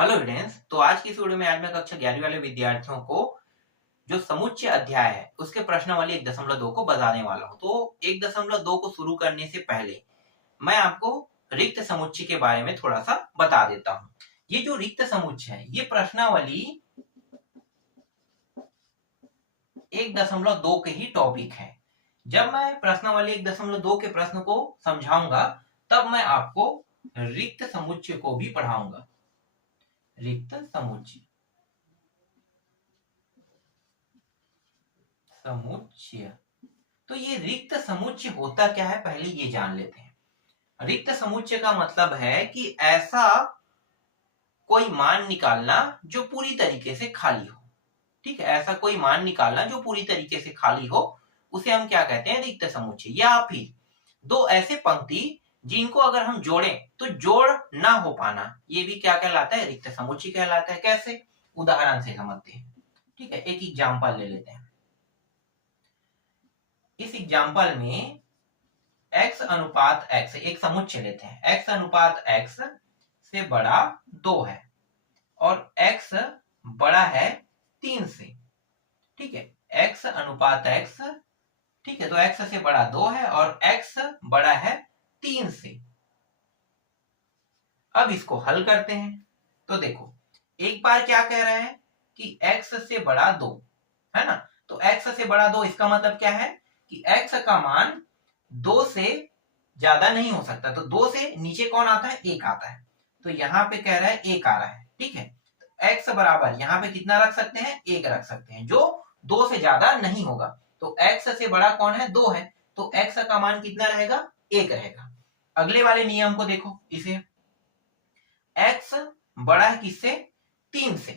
Hello friends. तो आज की इस वीडियो में आज मैं कक्षा 11वीं वाले विद्यार्थियों को जो समुच्चय अध्याय है उसके प्रश्नावली 1.2 को बताने वाला हूं। तो 1.2 को शुरू करने से पहले मैं आपको रिक्त समुच्चय के बारे में थोड़ा सा बता देता हूं। ये जो रिक्त समुच्चय है ये प्रश्नावली 1.2 के ही टॉपिक है। जब मैं प्रश्नावली 1.2 के प्रश्न को समझाऊंगा तब मैं आपको रिक्त समुच्चय को भी पढ़ाऊंगा। रिक्त समुच्चय समुच्चय तो ये रिक्त समुच्चय होता क्या है पहले ये जान लेते हैं। रिक्त समुच्चय का मतलब है कि ऐसा कोई मान निकालना जो पूरी तरीके से खाली हो। ठीक है, ऐसा कोई मान निकालना जो पूरी तरीके से खाली हो उसे हम क्या कहते हैं, रिक्त समुच्चय। या फिर दो ऐसे पंक्ति जिनको अगर हम जोड़ें तो जोड़ ना हो पाना, ये भी क्या कहलाता है, रिक्त समुच्चय कहलाता है। कैसे, उदाहरण से समझते हैं। ठीक है, एक एग्जाम्पल ले लेते हैं। इस एग्जाम्पल में x अनुपात x, एक समुच्चय लेते हैं। x अनुपात x से बड़ा 2 है और x बड़ा है 3 से। ठीक है, x अनुपात x, ठीक है, तो x से बड़ा 2 है और x बड़ा है 3 से। अब इसको हल करते हैं। तो देखो, एक बार क्या कह रहे हैं कि x से बड़ा 2 है ना, तो x से बड़ा 2 इसका मतलब क्या है कि x का मान 2 से ज्यादा नहीं हो सकता। तो 2 से नीचे कौन आता है, 1 आता है। तो यहाँ पे कह रहा है 1 आ रहा है। ठीक है, तो x बराबर यहाँ पे कितना रख सकते हैं, 1 रख सकते हैं, जो 2 से ज्यादा नहीं होगा। तो x से बड़ा कौन है, 2 है, तो x का मान कितना रहेगा, 1 रहेगा। अगले वाले नियम को देखो, इसे x बड़ा है किससे, 3 से।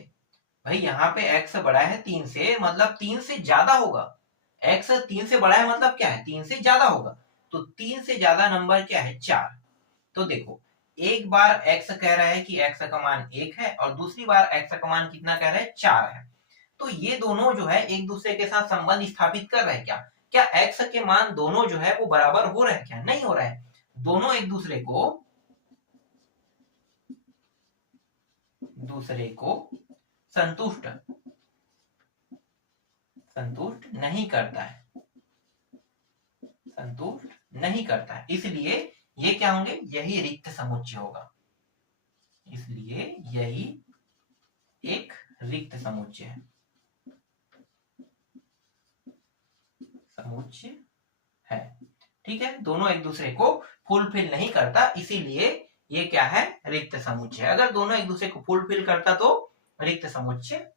भाई यहाँ पे x बड़ा है 3 से, मतलब 3 से ज्यादा होगा। x 3 से बड़ा है मतलब क्या है, 3 से ज्यादा होगा। तो 3 से ज्यादा नंबर क्या है, 4। तो देखो, एक बार x कह रहा है कि x का मान 1 है और दूसरी बार x का मान कितना कह रहा है, 4 है। तो ये दोनों जो है एक दूसरे के साथ संबंध स्थापित कर रहे हैं। क्या क्या x के मान दोनों जो है वो बराबर हो रहे हैं, क्या नहीं हो रहे हैं। दोनों एक दूसरे को संतुष्ट नहीं करता है, संतुष्ट नहीं करता है। इसलिए ये क्या होंगे, यही रिक्त समुच्चय होगा। इसलिए यही एक रिक्त समुच्चय है, समुच्चय है। ठीक है, दोनों एक दूसरे को फुलफिल नहीं करता, इसीलिए ये क्या है, रिक्त समुच्चय। अगर दोनों एक दूसरे को फुलफिल करता तो रिक्त समुच्चय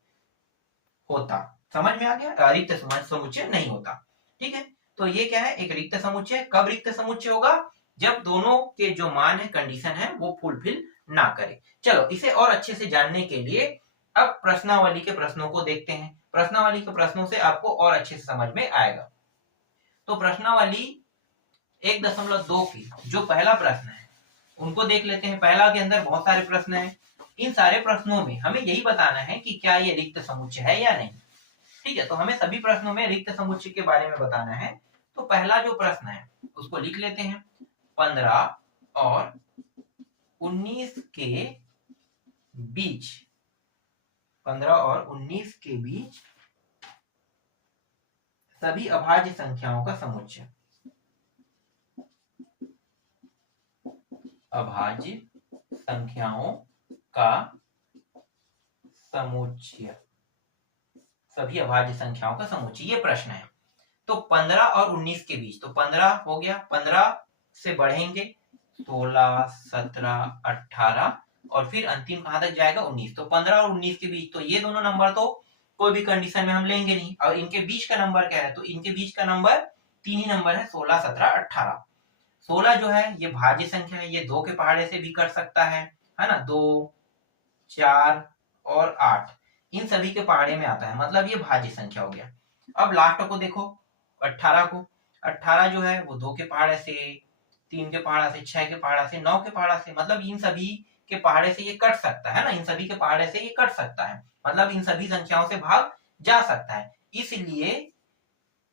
होता। समझ में आ गया, रिक्त समुच्चय नहीं होता। ठीक है, तो ये क्या है, एक रिक्त समुच्चय। कब रिक्त समुच्चय होगा, जब दोनों के जो मान है, कंडीशन है, वो फुलफिल ना करे। चलो, इसे और अच्छे से जानने के लिए अब प्रश्नावली के प्रश्नों को देखते हैं। प्रश्नावली के प्रश्नों से आपको और अच्छे से समझ में आएगा। तो प्रश्नावली 1.2 की जो पहला प्रश्न है उनको देख लेते हैं। पहला के अंदर बहुत सारे प्रश्न हैं। इन सारे प्रश्नों में हमें यही बताना है कि क्या ये रिक्त समुच्चय है या नहीं। ठीक है, तो हमें सभी प्रश्नों में रिक्त समुच्चय के बारे में बताना है। तो पहला जो प्रश्न है उसको लिख लेते हैं। 15 और 19 के बीच, 15 और 19 के बीच सभी अभाज्य संख्याओं का समुच्चय। अभाज्य संख्याओं का समुच्चय, सभी अभाज्य संख्याओं का समुच्चय, ये प्रश्न है। तो 15 और 19 के बीच, तो 15 हो गया, 15 से बढ़ेंगे 16, 17, 18 और फिर अंतिम कहां तक जाएगा, 19। तो 15 और 19 के बीच, तो ये दोनों नंबर तो कोई भी कंडीशन में हम लेंगे नहीं। और इनके बीच का नंबर क्या है, तो इनके बीच का नंबर 3 ही नंबर है, 16, 17, 18। 16 जो है ये भाज्य संख्या है, ये 2 के पहाड़े से भी कर सकता है ना, 2, 4 और 8 इन सभी के पहाड़े में आता है, मतलब ये भाज्य संख्या हो गया। अब लास्ट को देखो, 18 को, 18 जो है वो 2 के पहाड़े से, 3 के पहाड़ा से, 6 के पहाड़ा से, 9 के पहाड़ा से, मतलब इन सभी के पहाड़े से ये कट सकता है ना, इन सभी के पहाड़े से ये कट सकता है, मतलब इन सभी संख्याओं से भाग जा सकता है। इसलिए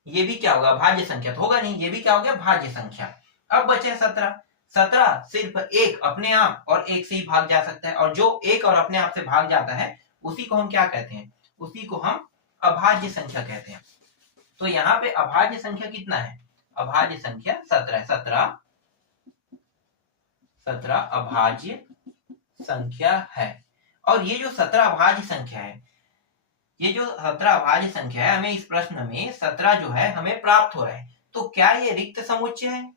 ये भी क्या होगा, भाज्य संख्या तो होगा नहीं, ये भी क्या हो गया, भाज्य संख्या। अब बचे 17। 17 सिर्फ एक अपने आप और एक से ही भाग जा सकता है, और जो एक और अपने आप से भाग जाता है उसी को हम क्या कहते हैं, उसी को हम अभाज्य संख्या कहते हैं। तो यहाँ पे अभाज्य संख्या कितना है, अभाज्य संख्या 17, 17 अभाज्य संख्या है। और ये जो 17 अभाज्य संख्या है, ये जो 17 अभाज्य संख्या है, हमें इस प्रश्न में 17 जो है हमें प्राप्त हो रहा है। तो क्या ये रिक्त समुच्चय है?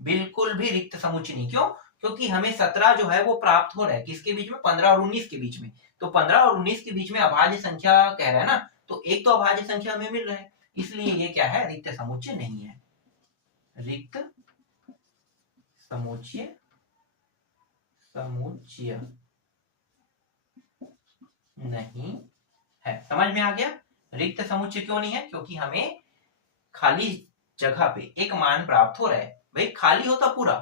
बिल्कुल भी रिक्त समुच्चय नहीं। क्यों? क्योंकि हमें 17 जो है वो प्राप्त हो रहा है किसके बीच में, 15 और 19 के बीच में। तो 15 और 19 के बीच में अभाज्य संख्या कह रहा है ना, तो एक तो अभाज्य संख्या हमें मिल रहा है, इसलिए ये क्या है, रिक्त समुच्चय नहीं है, रिक्त समुच्चय नहीं है। समझ में आ गया? रिक्त समुच्चय क्यों नहीं है? क्योंकि हमें खाली जगह पे एक मान प्राप्त हो रहा है। भाई खाली होता पूरा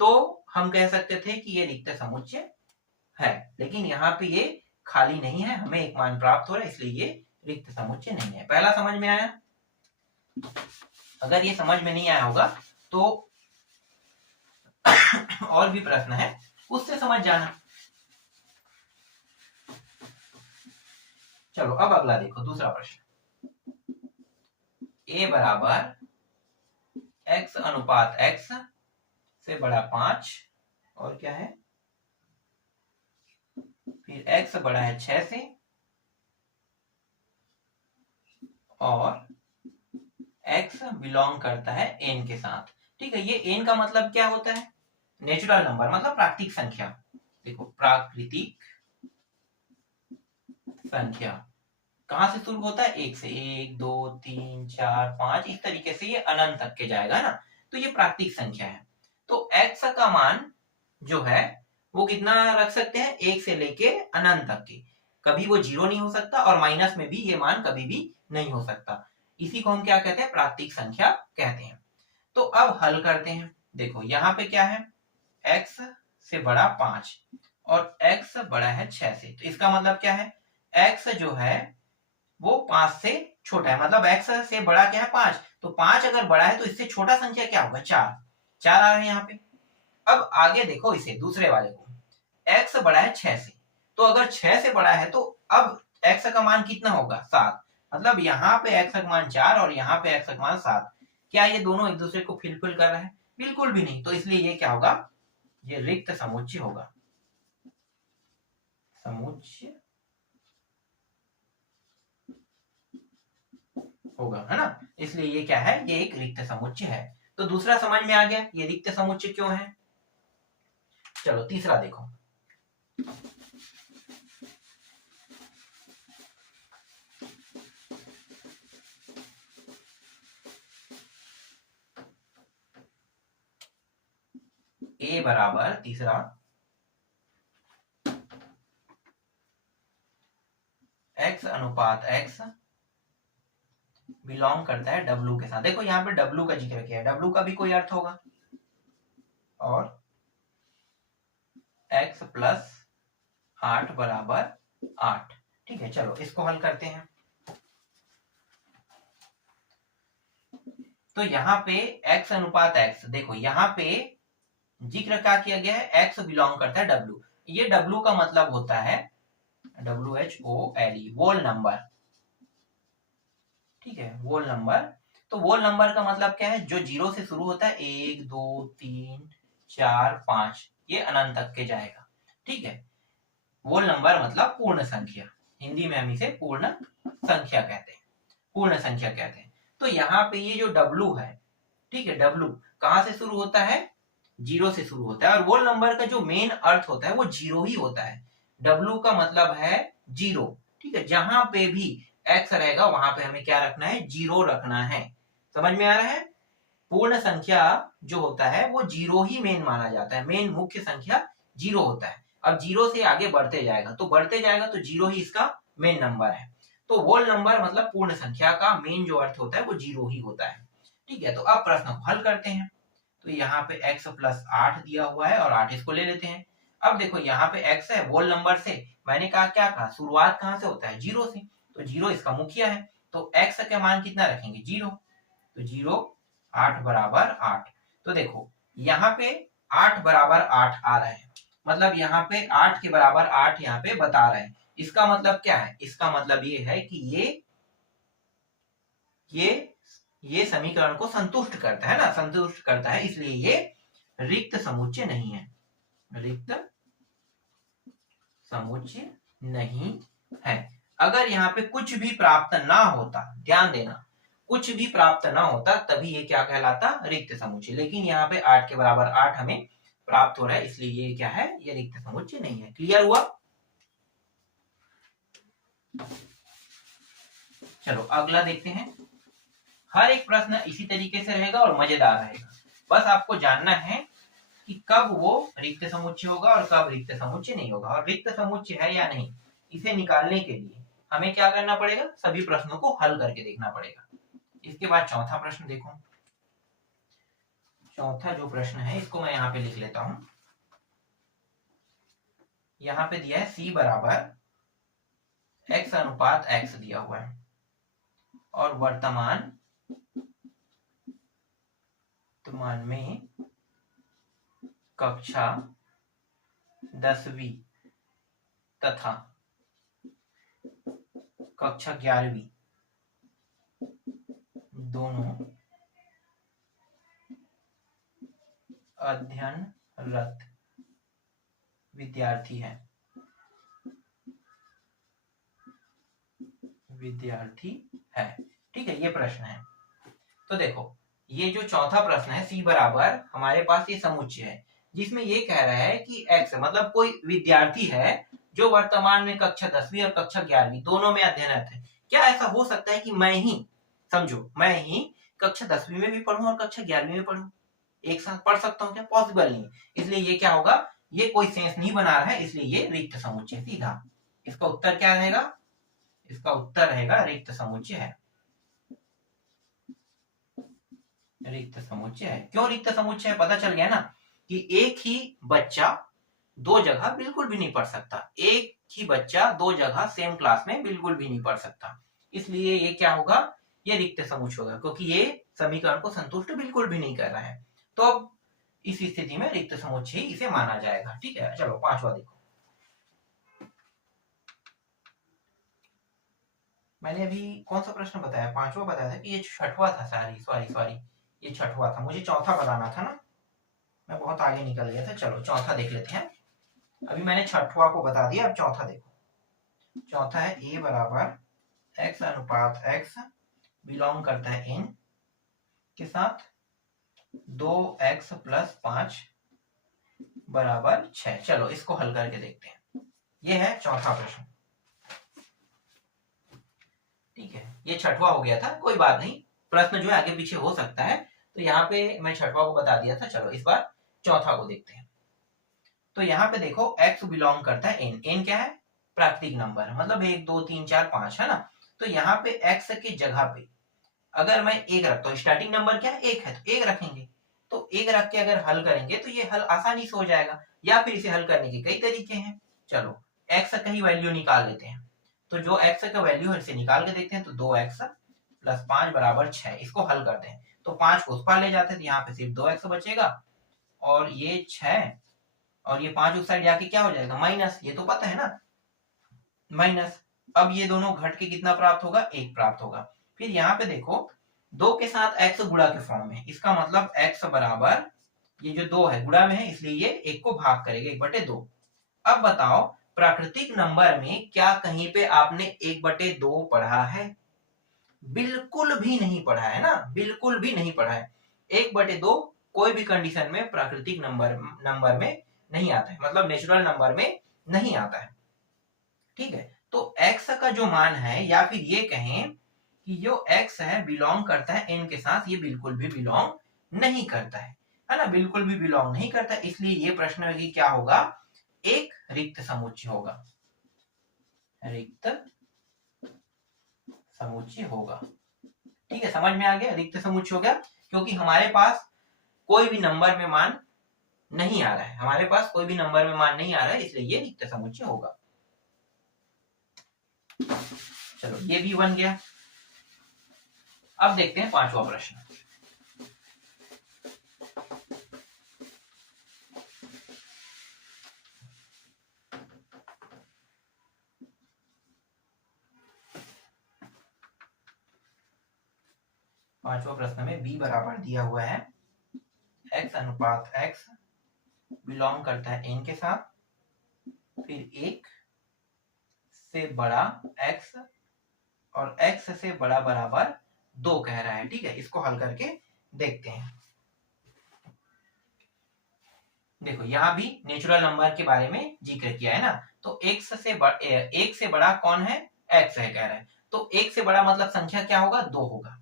तो हम कह सकते थे कि ये रिक्त समुच्चय है, लेकिन यहाँ पे ये खाली नहीं है, हमें एक मान प्राप्त हो रहा है, इसलिए ये रिक्त समुच्चय नहीं है। पहला समझ में आया? अगर ये समझ में नहीं आया होगा तो और भी प्रश्न है, उससे समझ जाना। चलो अब अगला देखो, दूसरा प्रश्न। a बराबर x अनुपात x से बड़ा 5 और क्या है, फिर x बड़ा है 6 से, और x बिलोंग करता है n के साथ। ठीक है, ये n का मतलब क्या होता है, नेचुरल नंबर, मतलब प्राकृतिक संख्या। देखो प्राकृतिक संख्या कहां से शुरू होता है, एक से, 1 2 3 4 5, इस तरीके से ये अनंत तक के जाएगा ना, तो ये प्राकृतिक संख्या है। तो x का मान जो है वो कितना रख सकते हैं, 1 से लेके अनंत तक के, कभी वो 0 नहीं हो सकता, और माइनस में भी ये मान कभी भी नहीं हो सकता। इसी को हम क्या कहते हैं, प्राकृतिक संख्या कहते हैं। तो अब हल करते हैं। देखो यहाँ पे क्या है, x से बड़ा 5 और x बड़ा है 6 से, तो इसका मतलब क्या है, x जो है वो 5 से छोटा है, मतलब x से बड़ा क्या है, 5। तो 5 अगर बड़ा है तो इससे छोटा संख्या क्या होगा, 4 4 आ रहे हैं यहाँ पे। अब आगे देखो इसे, दूसरे वाले को, x बड़ा है 6 से, तो अगर 6 से बड़ा है तो अब x का मान कितना होगा, 7। मतलब यहाँ पे x का मान 4 और यहाँ पे x का मान 7। क्या ये दोनों एक दूसरे को फिलफिल कर रहे हैं, बिल्कुल भी नहीं। तो इसलिए ये क्या होगा, ये रिक्त समुच्चय होगा, समुच्चय होगा, है ना। इसलिए ये क्या है, ये एक रिक्त समुच्चय है। तो दूसरा समझ में आ गया ये रिक्त समुच्चय क्यों है। चलो तीसरा देखो। a बराबर तीसरा x अनुपात x बिलोंग करता है w के साथ। देखो यहाँ पे w का जिक्र किया है, w का भी कोई अर्थ होगा, और x प्लस 8 बराबर 8। ठीक है, चलो इसको हल करते हैं। तो यहाँ पे x अनुपात x, देखो यहाँ पे जिक्र क्या किया गया है, x बिलोंग करता है w। ये w का मतलब होता है WHOLE, वोल नंबर। ठीक है, वोल नंबर। तो वोल नंबर का मतलब क्या है, जो 0 से शुरू होता है, 1 2 3 4 5, ये अनंत तक के जाएगा। ठीक है, वोल नंबर मतलब पूर्ण संख्या, हिंदी में हम इसे पूर्ण संख्या कहते हैं, पूर्ण संख्या कहते हैं। तो यहाँ पे ये जो W है, ठीक है, W कहां से शुरू होता है, 0 से शुरू होता है, और वोल नंबर का जो मेन अर्थ होता है वो 0 ही होता है। W का मतलब है 0। ठीक है, जहां पे भी x रहेगा वहां पे हमें क्या रखना है, 0 रखना है। समझ में आ रहा है, पूर्ण संख्या जो होता है वो 0 ही मेन माना जाता है, मेन मुख्य संख्या 0 होता है। अब 0 से आगे बढ़ते जाएगा तो 0 ही इसका मेन नंबर है। तो वोल नंबर मतलब पूर्ण संख्या का मेन जो अर्थ होता है वो 0 ही होता है। ठीक है, तो अब प्रश्न को हल करते हैं। तो यहाँ पे x प्लस 8 दिया हुआ है और 8 इसको ले लेते हैं। अब देखो यहाँ पे x है, वोल नंबर से मैंने कहा, क्या कहा, शुरुआत कहाँ से होता है, 0 से, तो 0 इसका मुखिया है। तो x का मान कितना रखेंगे, 0। तो 0 8 बराबर 8। तो देखो यहाँ पे 8 बराबर 8 आ रहा है, मतलब यहाँ पे 8 के बराबर 8 यहाँ पे बता रहे हैं। इसका मतलब क्या है? इसका मतलब ये है कि ये समीकरण को संतुष्ट करता है ना, संतुष्ट करता है, इसलिए ये रिक्त समुच्चय नहीं है, रिक्त समुच्चय नहीं है। अगर यहाँ पे कुछ भी प्राप्त ना होता, ध्यान देना, कुछ भी प्राप्त ना होता तभी ये क्या कहलाता? रिक्त समुच्चय। लेकिन यहाँ पे 8 के बराबर 8 हमें प्राप्त हो रहा है, इसलिए ये क्या है? ये रिक्त समुच्चय नहीं है। क्लियर हुआ? चलो अगला देखते हैं। हर एक प्रश्न इसी तरीके से रहेगा और मजेदार रहेगा। बस आपको जानना है कि कब वो रिक्त समुच्चय होगा और कब रिक्त समुच्चय नहीं होगा, और रिक्त समुच्चय है या नहीं इसे निकालने के लिए हमें क्या करना पड़ेगा? सभी प्रश्नों को हल करके देखना पड़ेगा। इसके बाद चौथा प्रश्न देखो। चौथा जो प्रश्न है इसको मैं यहाँ पे लिख लेता हूं। यहाँ पे दिया है c बराबर x अनुपात x दिया हुआ है और वर्तमान में कक्षा 10वीं तथा कक्षा 11वीं दोनों अध्ययनरत विद्यार्थी है, ठीक है, ये प्रश्न है। तो देखो ये जो चौथा प्रश्न है c बराबर, हमारे पास ये समुच्चय है जिसमें ये कह रहा है कि x मतलब कोई विद्यार्थी है जो वर्तमान में कक्षा 10वीं और कक्षा 11वीं दोनों में अध्ययनरत है। क्या ऐसा हो सकता है कि मैं ही कक्षा 10वीं में भी पढ़ूं और कक्षा 11वीं में पढ़ूं? एक साथ पढ़ सकता हूँ क्या? पॉसिबल नहीं। इसलिए ये क्या होगा? ये कोई सेंस नहीं बना रहा है, इसलिए ये रिक्त समुच्चय सीधा। इसका उत्तर क्या रहेगा? इसका उत्तर रहेगा रिक्त समुच्चय है, रिक्त समुच्चय है। क्यों रिक्त समुच्चय है? पता चल गया ना कि एक ही बच्चा दो जगह बिल्कुल भी नहीं पढ़ सकता, एक ही बच्चा दो जगह सेम क्लास में बिल्कुल भी नहीं पढ़ सकता, इसलिए ये क्या होगा? ये रिक्त समुच्चय होगा, क्योंकि ये समीकरण को संतुष्ट बिल्कुल भी नहीं कर रहा है। तो अब इस स्थिति में रिक्त समुच्चय इसे माना जाएगा। ठीक है, चलो पांचवा देखो। मैंने अभी कौन सा प्रश्न बताया? पांचवा बताया था कि ये छठवा था। सॉरी ये छठवा था, मुझे चौथा बताना था ना, मैं बहुत आगे निकल गया था। चलो चौथा देख लेते हैं। अभी मैंने छठवा को बता दिया, अब चौथा देखो। चौथा है a बराबर x अनुपात x बिलोंग करता है n के साथ 2x प्लस 5 बराबर 6। चलो इसको हल करके देखते हैं। ये है चौथा प्रश्न, ठीक है। ये छठवा हो गया था, कोई बात नहीं, प्रश्न जो है आगे पीछे हो सकता है, तो यहाँ पे मैं छठवा को बता दिया था। चलो इस बार चौथा को देखते हैं। तो यहाँ पे देखो x बिलोंग करता है n। n क्या है? प्राकृतिक नंबर, मतलब 1 2 3 4 5 है ना। तो यहाँ पे x की जगह पे अगर मैं 1 रखता हूँ, स्टार्टिंग नंबर क्या है? 1 है, तो 1 रखेंगे। तो 1 रख के अगर हल करेंगे तो ये हल आसानी से हो जाएगा, या फिर इसे हल करने के कई तरीके हैं। चलो x का ही वैल्यू निकाल लेते हैं। तो जो x का वैल्यू है इसे निकाल के देखते हैं। तो 2x प्लस 5 बराबर 6, इसको हल करते हैं। तो 5 को उस पार ले जाते हैं, तो यहाँ पे सिर्फ 2x बचेगा और ये 6 और ये 5 उस साइड जाके क्या हो जाएगा? माइनस, ये तो पता है ना, माइनस। अब ये दोनों घट के कितना प्राप्त होगा? 1 प्राप्त होगा। फिर यहाँ पे देखो 2 के साथ x गुणा के फॉर्म में, इसका मतलब x बराबर ये जो 2 है गुणा में है, इसलिए ये 1 को भाग करेगा, 1/2। अब बताओ प्राकृतिक नंबर में क्या कहीं पे आपने 1/2 पढ़ा है? बिल्कुल भी नहीं पढ़ा है ना, बिल्कुल भी नहीं पढ़ा है। 1/2 कोई भी कंडीशन में प्राकृतिक नंबर में नहीं आता है, मतलब नेचुरल नंबर में नहीं आता है, ठीक है। तो x का जो मान है, या फिर ये कहें कि जो x है बिलोंग करता है n के साथ, ये बिल्कुल भी बिलोंग नहीं करता है ना, बिल्कुल भी बिलोंग नहीं करता। इसलिए ये प्रश्न में क्या होगा? एक रिक्त समुच्चय होगा, रिक्त समुच्चय होगा। ठीक है, समझ में आ गया? रिक्त समुच्चय हो गया क्योंकि हमारे पास कोई भी नंबर में मान नहीं आ रहा है, हमारे पास कोई भी नंबर में मान नहीं आ रहा है, इसलिए ये रिक्त समुच्चय होगा। चलो ये भी बन गया। अब देखते हैं पांचवा प्रश्न। पांचवा प्रश्न में b बराबर दिया हुआ है x अनुपात x बिलोंग करता है n के साथ, फिर 1 से बड़ा x और x से बड़ा बराबर 2 कह रहा है। ठीक है, इसको हल करके देखते हैं। देखो यहाँ भी नेचुरल नंबर के बारे में जिक्र किया है ना, तो एक से बड़ा कौन है, x है कह रहा है, तो एक से बड़ा मतलब संख्या क्या होगा, 2 होगा।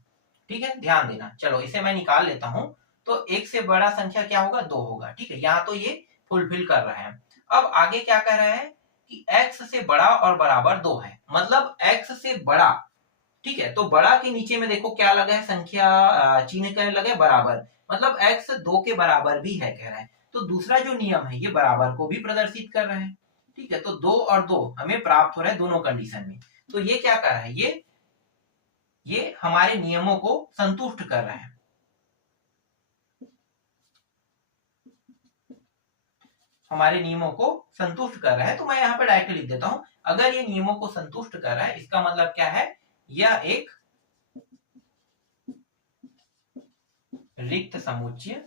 ठीक है, ध्यान देना। चलो इसे मैं निकाल लेता हूं, तो एक से बड़ा संख्या क्या होगा, 2 होगा। ठीक है, यहाँ तो ये फुलफिल कर रहा है। अब आगे क्या कह रहा है कि x से बड़ा और बराबर 2 है, मतलब x से बड़ा। ठीक है, तो बड़ा के नीचे में देखो क्या लगा है, संख्या चिन्ह क्या लगा है, बराबर, मतलब x 2 के बराबर भी है कह रहा है। तो दूसरा जो नियम है ये बराबर को भी प्रदर्शित कर रहा है। ठीक है, तो 2 और 2 हमें प्राप्त हो रहा है दोनों कंडीशन में। तो ये क्या कर रहा है, ये हमारे नियमों को संतुष्ट कर रहा है। हमारे नियमों को संतुष्ट कर रहा है, तो मैं यहाँ पे डायरेक्ट लिख देता हूं, अगर ये नियमों को संतुष्ट कर रहा है इसका मतलब क्या है, यह एक रिक्त समुच्चय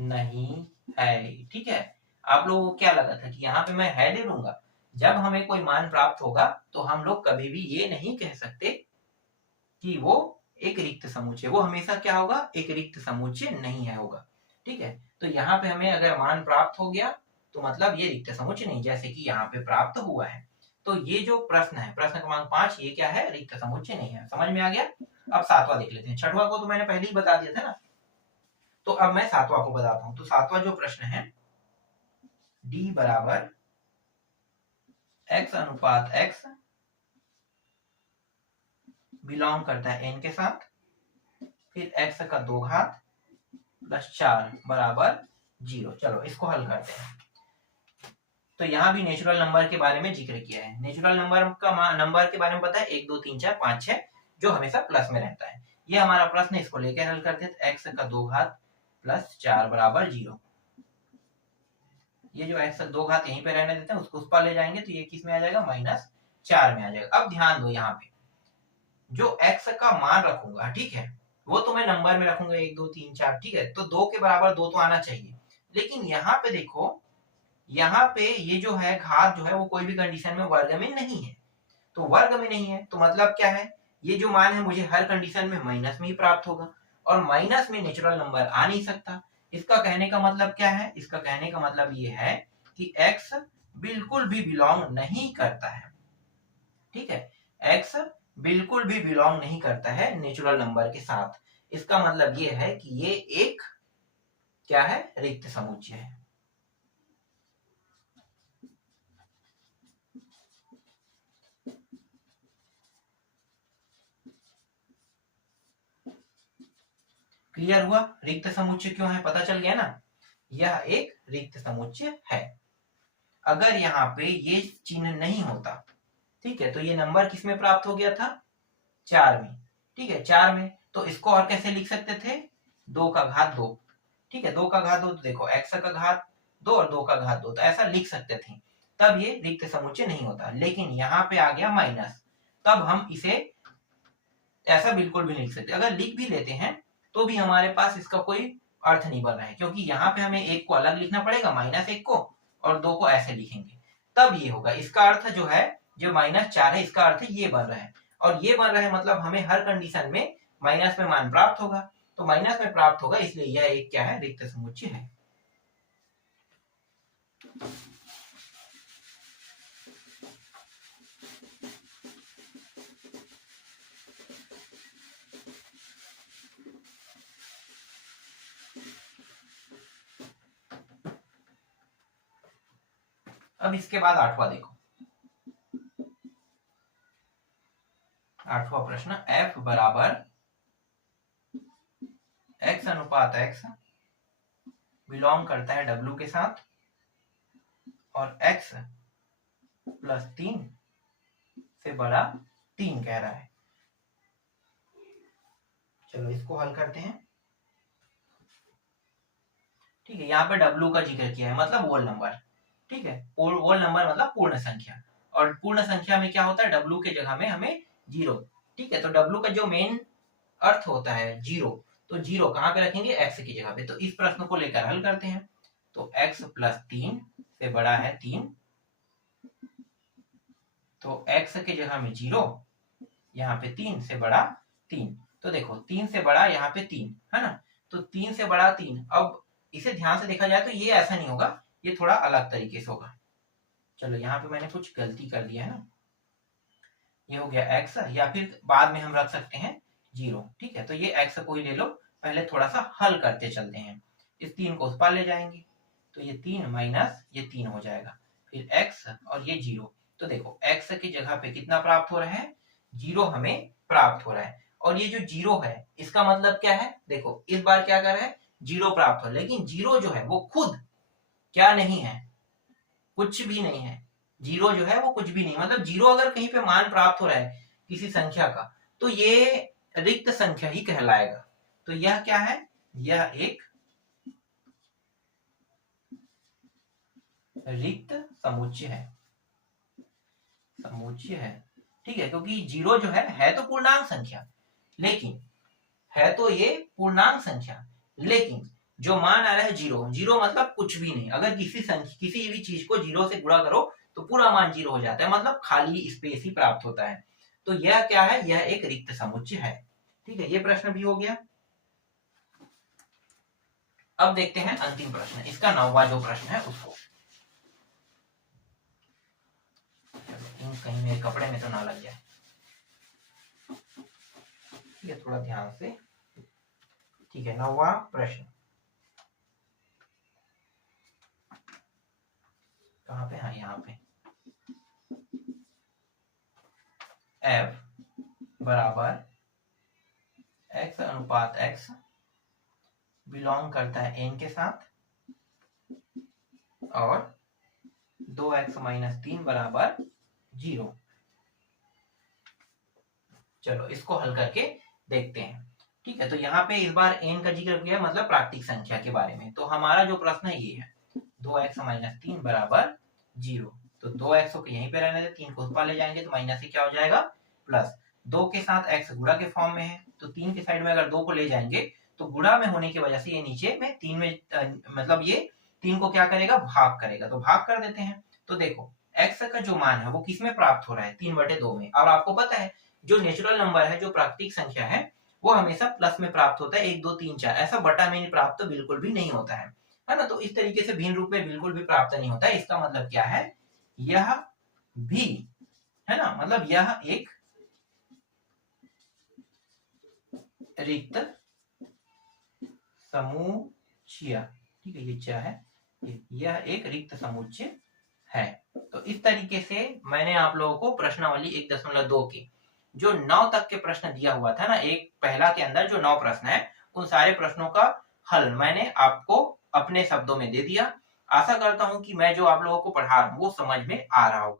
नहीं है। ठीक है, आप लोगों को क्या लगा था कि यहाँ पे मैं है ले लूंगा, जब हमें कोई मान प्राप्त होगा तो हम लोग कभी भी ये नहीं कह सकते कि वो एक रिक्त समुच्चय, वो हमेशा क्या होगा, एक रिक्त समुच्चय नहीं है होगा। ठीक है, तो यहाँ पे हमें अगर मान प्राप्त हो गया तो मतलब ये रिक्त समुच्चय नहीं, जैसे कि यहाँ पे प्राप्त हुआ है। तो ये जो प्रश्न है, प्रश्न क्रमांक 5, ये क्या है, रिक्त समुच्चय नहीं है। समझ में आ गया। अब सातवां देख लेते हैं, छठवां को तो मैंने पहले ही बता दिया था ना, तो अब मैं सातवां को बताता हूं। तो सातवां जो प्रश्न है, d बराबर x अनुपात x बिलोंग करता है n के साथ, फिर x का 2 घात प्लस 4 बराबर 0। चलो इसको हल करते हैं। तो यहाँ भी नेचुरल नंबर के बारे में जिक्र किया है। नेचुरल नंबर के बारे में पता है, 1 2 3 4 5 6 जो हमेशा प्लस में रहता है। ये हमारा प्रश्न, इसको लेकर हल करते हैं। x का 2 घात प्लस 4 बराबर 0। ये जो x का 2 घात यहीं पे रहने देते हैं, उसको उस पर ले जाएंगे तो ये किस में आ जाएगा, -4 में आ जाएगा। अब ध्यान दो, यहाँ पे जो x का मान रखूंगा, ठीक है, वो तो मैं नंबर में रखूंगा 1 2 3 4। ठीक है, तो 2 के बराबर 2 तो आना चाहिए, लेकिन यहाँ पे देखो, यहाँ पे ये जो है घात जो है वो कोई भी कंडीशन में वर्ग में नहीं है। तो वर्ग में नहीं है तो मतलब क्या है, ये जो मान है मुझे हर कंडीशन में माइनस में ही प्राप्त होगा, और माइनस में नेचुरल नंबर आ नहीं सकता। इसका कहने का मतलब क्या है, इसका कहने का मतलब ये है कि x बिल्कुल भी बिलोंग नहीं करता है। ठीक है, x बिल्कुल भी बिलोंग नहीं करता है नेचुरल नंबर के साथ। इसका मतलब ये है कि ये एक क्या है, रिक्त समुच्चय है। क्लियर हुआ, रिक्त समुच्चय क्यों है, पता चल गया ना। यह एक रिक्त समुच्चय है। अगर यहाँ पे ये चिन्ह नहीं होता, ठीक है, तो ये नंबर किस में प्राप्त हो गया था, 4 में। ठीक है, 4 में, तो इसको और कैसे लिख सकते थे, 2 का घात 2। ठीक है, 2 का घात 2, तो देखो x का घात 2 और 2 का घात 2, तो ऐसा लिख सकते थे, तब ये रिक्त समुच्चय नहीं होता। लेकिन यहाँ पे आ गया माइनस, तब हम इसे ऐसा बिल्कुल भी नहीं लिख सकते। अगर लिख भी लेते हैं तो भी हमारे पास इसका कोई अर्थ नहीं बन रहा है, क्योंकि यहाँ पे हमें 1 को अलग लिखना पड़ेगा, -1 को, और 2 को ऐसे लिखेंगे, तब ये होगा। इसका अर्थ जो है, जो -4 है, इसका अर्थ ये बन रहा है, और ये बन रहा है मतलब हमें हर कंडीशन में माइनस में मान प्राप्त होगा। तो माइनस में प्राप्त होगा, इसलिए यह एक क्या है, रिक्त समुच्चय है। अब इसके बाद आठवां देखो, आठवां प्रश्न, f बराबर x अनुपात x बिलोंग करता है w के साथ, और x प्लस 3 से बड़ा 3 कह रहा है। चलो इसको हल करते हैं। ठीक है, यहाँ पे w का जिक्र किया है, मतलब होल नंबर। ठीक है, होल नंबर मतलब पूर्ण संख्या, और पूर्ण संख्या में क्या होता है, w के जगह में हमें 0। ठीक है, तो w का जो मेन अर्थ होता है जीरो, तो जीरो कहाँ पे रखेंगे, x की जगह पे। तो इस प्रश्न को लेकर हल करते हैं। तो x प्लस 3 से बड़ा है 3, तो x के जगह में जीरो, यहाँ पे 3 से बड़ा 3। तो देखो 3 से बड़ा यहाँ पे 3 है ना, तो 3 से बड़ा 3। अब इसे ध्यान से देखा जाए तो ये ऐसा नहीं होगा, ये थोड़ा अलग तरीके से होगा। चलो यहाँ पे मैंने कुछ गलती कर दिया है ना, ये हो गया x, या फिर बाद में हम रख सकते हैं जीरो। ठीक है, तो ये x को ही ले लो, पहले थोड़ा सा हल करते चलते हैं। इस 3 को उस पार ले जाएंगे, तो ये 3 माइनस ये 3 हो जाएगा, फिर x और ये जीरो। तो देखो x की जगह पे कितना प्राप्त हो रहा है, जीरो हमें प्राप्त हो रहा है। और ये जो जीरो है इसका मतलब क्या है, देखो इस बार क्या कर रहा है, जीरो प्राप्त हो, लेकिन जीरो जो है वो खुद क्या नहीं है, कुछ भी नहीं है। जीरो जो है वो कुछ भी नहीं, मतलब जीरो अगर कहीं पे मान प्राप्त हो रहा है किसी संख्या का, तो ये रिक्त संख्या ही कहलाएगा। तो यह क्या है, यह एक रिक्त समुच्चय है, समुच्चय है। ठीक है, क्योंकि जीरो जो है तो पूर्णांक संख्या, लेकिन है तो ये पूर्णांक संख्या, लेकिन जो मान आ रहा है जीरो, जीरो मतलब कुछ भी नहीं। अगर किसी भी चीज को जीरो से गुणा करो तो पूरा मान जीरो हो जाता है, मतलब खाली स्पेस ही प्राप्त होता है। तो यह क्या है, यह एक रिक्त समुच्चय है। ठीक है, ये प्रश्न भी हो गया। अब देखते हैं अंतिम प्रश्न, इसका 9वां जो प्रश्न है उसको। कहीं मेरे कपड़े में तो ना लग जाए, ठीक है, थोड़ा ध्यान से। ठीक है, 9वां प्रश्न कहाँ पे, हाँ यहाँ पे। f बराबर x अनुपात x बिलोंग करता है n के साथ, और 2x माइनस 3 बराबर 0। चलो इसको हल करके देखते हैं। ठीक है, तो यहाँ पे इस बार n का जिक्र किया, मतलब प्राकृतिक संख्या के बारे में। तो हमारा जो प्रश्न है ये है 2x माइनस 3 बराबर 0। तो 2x को यहीं पे रहने दे, 3 को ऊपर ले जाएंगे तो माइनस से क्या हो जाएगा, प्लस। 2 के साथ x गुणा के फॉर्म में है, तो 3 के साइड में अगर 2 को ले जाएंगे तो गुणा में होने की वजह से ये नीचे में 3 में मतलब ये 3 को क्या करेगा, भाग करेगा। तो भाग कर देते हैं। तो देखो x का जो मान है वो किस में प्राप्त हो रहा है, 3/2 में। और आपको पता है जो नेचुरल नंबर है, जो प्राकृतिक संख्या है, वो हमेशा प्लस में प्राप्त होता है, 1 2 3 4, ऐसा बटा में प्राप्त तो बिल्कुल भी नहीं होता है ना। तो इस तरीके से भिन्न रूप में बिल्कुल भी प्राप्त नहीं होता है। इसका मतलब क्या है, यह भी है ना, मतलब यह एक रिक्त समुच्चय। ठीक है, ये क्या है, यह एक रिक्त समुच्चय है। तो इस तरीके से मैंने आप लोगों को प्रश्नावली 1.2 की जो 9 तक के प्रश्न दिया हुआ था ना, एक पहला के अंदर जो 9 प्रश्न है, उन सारे प्रश्नों का हल मैंने आपको अपने शब्दों में दे दिया। आशा करता हूं कि मैं जो आप लोगों को पढ़ा रहा हूं वो समझ में आ रहा होगा।